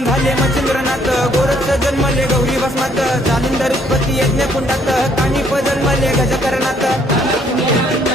पासून झाले मच्छिंद्रनाथ गोरक्ष जन्मले गौरी भस्मात जालिंदर उत्पत्ती यज्ञ कुंडात कानिप जन्मले गजकरणात